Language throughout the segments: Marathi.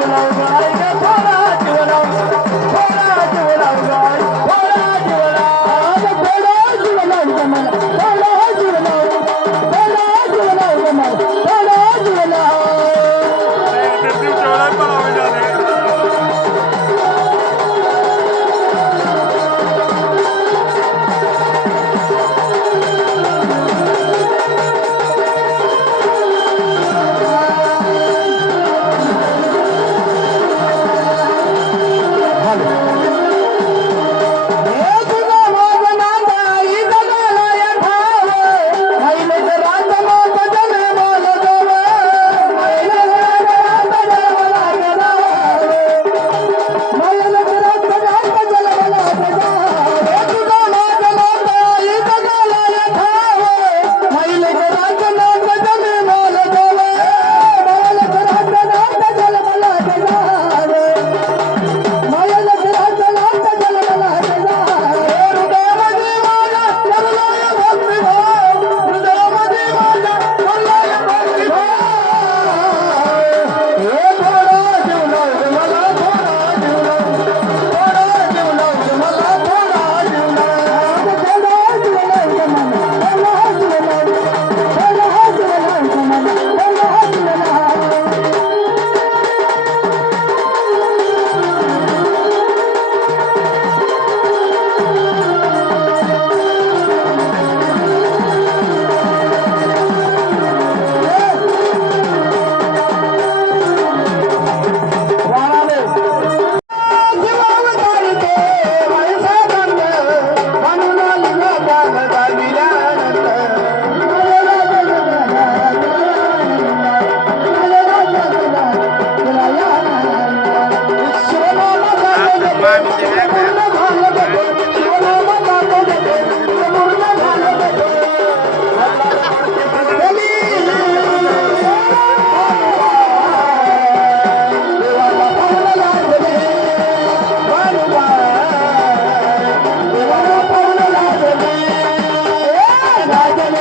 Thank you.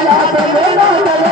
لا تلا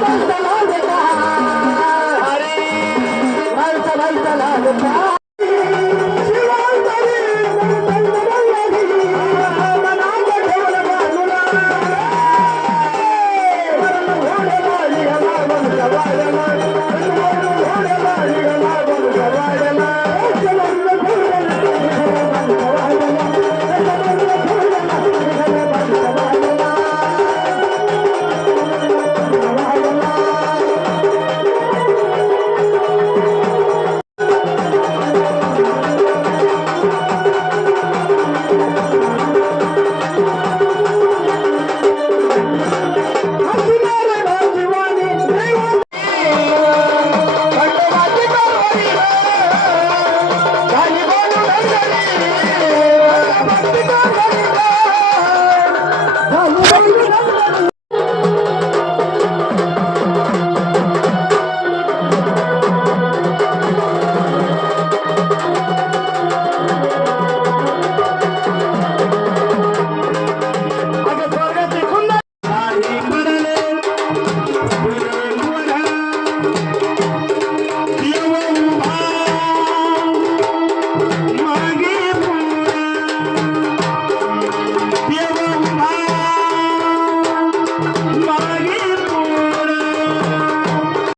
माणसाला लागता अरे माणसा लागता